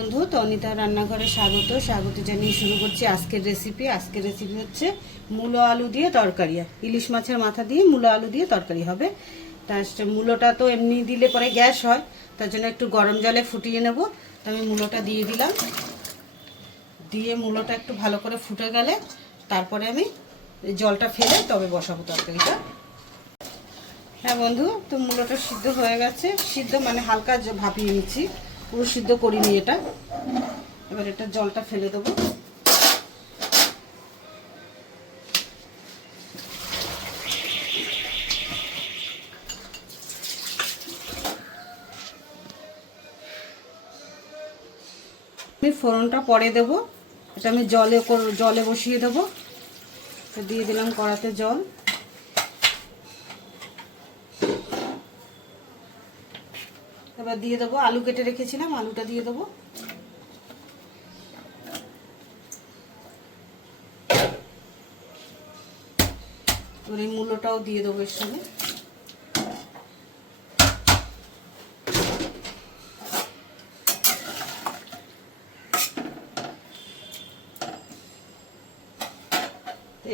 বন্ধু তনিতা রান্নাঘরে স্বাগত জানিয়ে শুরু করছি আজকের রেসিপি হচ্ছে মূলো আলু দিয়ে তরকারি। ইলিশ মাছের মাথা দিয়ে মূলো আলু দিয়ে তরকারি হবে। তার মূলোটা তো এমনি দিলে পরে গ্যাস হয়, তার জন্য একটু গরম জলে ফুটিয়ে নেব। তো আমি মূলোটা দিয়ে দিলাম, দিয়ে মূলোটা একটু ভালো করে ফুটে গেলে তারপরে আমি জলটা ফেলে তবে বসাবো তরকারিটা। হ্যাঁ বন্ধু, তো মূলোটা সিদ্ধ হয়ে গেছে, সিদ্ধ মানে হালকা ভাপিয়ে নিচ্ছি, পুরো সিদ্ধ করিনি এটা। এবার এটা জলটা ফেলে দেবো। আমি ফোড়নটা পরে দেব, এটা আমি জলে বসিয়ে দেবো। তো দিয়ে দিলাম কড়াতে জল, এবার দিয়ে দেবো আলু কেটে রেখেছিলাম, আলুটা দিয়ে দেবো। এবার এই মূলোটাও দিয়ে দেবো এর সঙ্গে।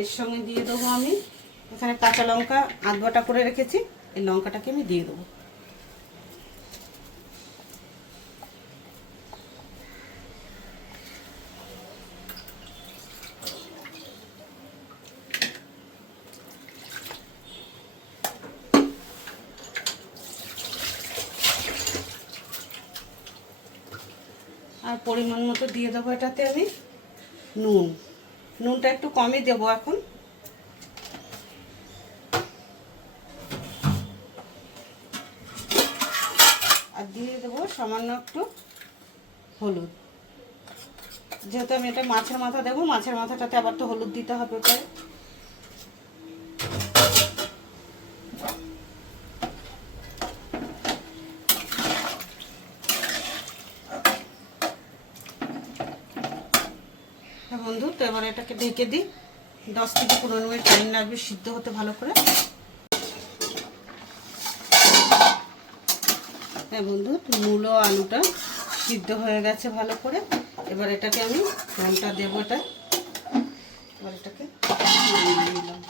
এর সঙ্গে দিয়ে দেবো আমি এখানে কাঁচা লঙ্কা আধ বাটা করে রেখেছি, এই লঙ্কাটাকে আমি দিয়ে দেবো। আর পরিমাণ মতো দিয়ে দেবো এটাতে আমি নুনটা একটু কমই দেবো এখন। আর দিয়ে দেবো সামান্য একটু হলুদ, যেহেতু আমি এটা মাছের মাথা দেবো, মাছের মাথাটাতে আবার তো হলুদ দিতে হবে ওটায়। বন্ধু, তো এবার এটাকে ঢেকে দিই, 10 থেকে 15 মিনিট টাইম লাগবে সিদ্ধ হতে ভালো করে। হ্যাঁ বন্ধু, মূলো আলুটা সিদ্ধ হয়ে গেছে ভালো করে। এবার এটাকে আমি ফোড়নটা দেবো, এবার এটাকে দিলাম।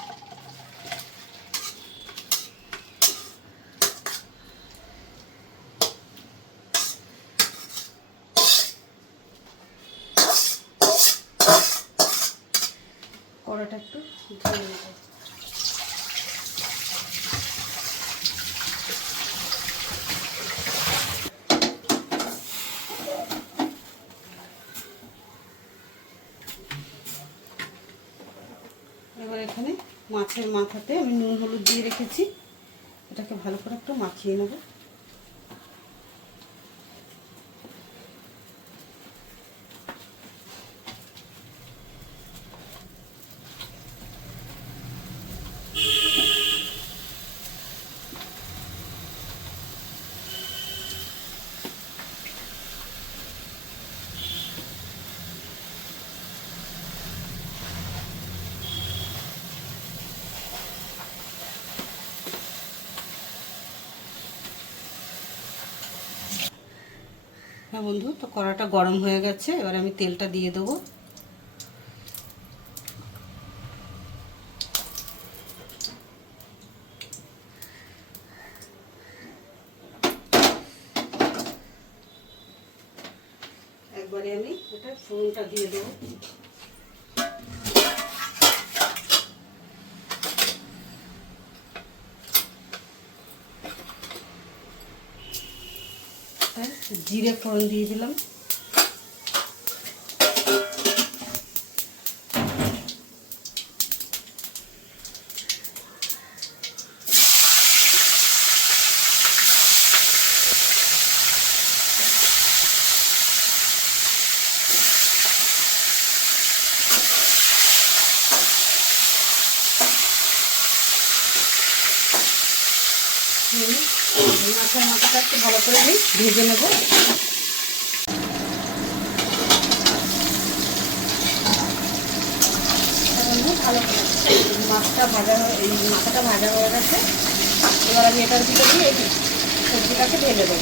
কড়াটা একটু ধুয়ে নেব। এবার এখানে মাছের মাথাতে আমি নুন হলুদ দিয়ে রেখেছি, এটাকে ভালো করে একটু মাখিয়ে নেব। হ্যাঁ বন্ধু, তো কড়াটা গরম হয়ে গেছে, এবার আমি তেলটা দিয়ে দেবো। একবারে আমি এটা ফোড়নটা দিয়ে দেবো। জিরে ফোড়ন দিয়ে দিলাম, মাছের মাথাটা একটু ভালো করে আমি ভেজে নেব। ভালো করে মাছটা ভাজা হয়ে মাথাটা ভাজা হয়ে গেছে। এবার আমি এটার ভিতরে এই সবজিটাকে ঢেলে দেবো।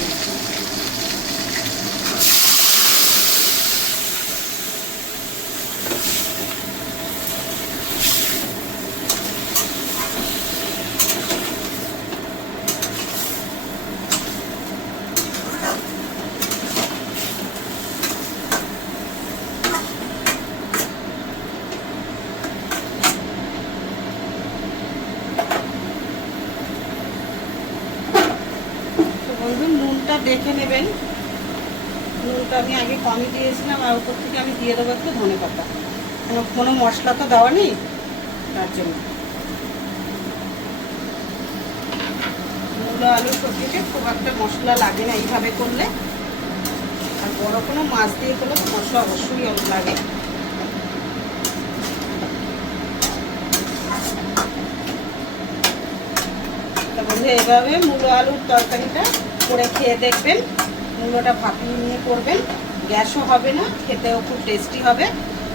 দেখে নেবেন। নুনটা আমি আগে কমই দিয়েছিলাম, আর উপর থেকে আমি দিয়ে দেবো একটু ধনে পাতা, কোনো মশলা তো দেওয়া নেই তার জন্য। মূলো আলু সবজিতে খুব একটা মশলা লাগে না এইভাবে করলে, আর বড় কোনো মাছ দিয়ে করলে তো মশলা অবশ্যই লাগে। বন্ধু এভাবে মূলো আলুর তরকারিটা করে খেয়ে দেখবেন। মূলোটা ভাপিয়ে নিয়ে করবেন, গ্যাসও হবে না, খেতেও খুব টেস্টি হবে।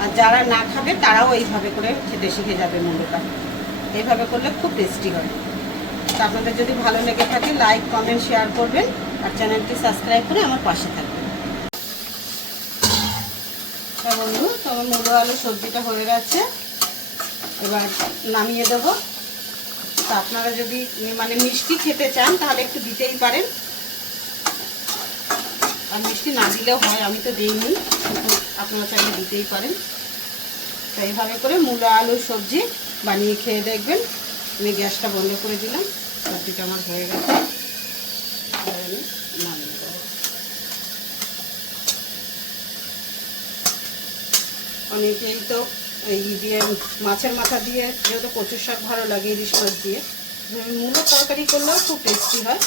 আর যারা না খাবে তারাও এইভাবে করে খেতে শিখে যাবে। মূলোটা এইভাবে করলে খুব টেস্টি হয়। তো আপনাদের যদি ভালো লেগে থাকে লাইক কমেন্ট শেয়ার করবেন, আর চ্যানেলটি সাবস্ক্রাইব করে আমার পাশে থাকবেন। হ্যাঁ বন্ধু, তো আমার মূলো আলু সবজিটা হয়ে গেছে, এবার নামিয়ে দেবো। তো আপনারা যদি মানে মিষ্টি খেতে চান তাহলে একটু দিতেই পারেন, আর মিষ্টি না দিলেও হয়, আমি তো দিইনি, কিন্তু আপনারা চাইলে দিতেই পারেন। তো এইভাবে করে মূলো আলুর সবজি বানিয়ে খেয়ে দেখবেন। আমি গ্যাসটা বন্ধ করে দিলাম, সবজিটা আমার হয়ে গেছে, আমি নামিয়ে দেবো। অনেকেই তো এই দিয়ে মাছের মাথা দিয়ে, যেহেতু কচুর শাক ভালো লাগে ইলিশ মাছ দিয়ে, মূলো তরকারি করলেও খুব টেস্টি হয়।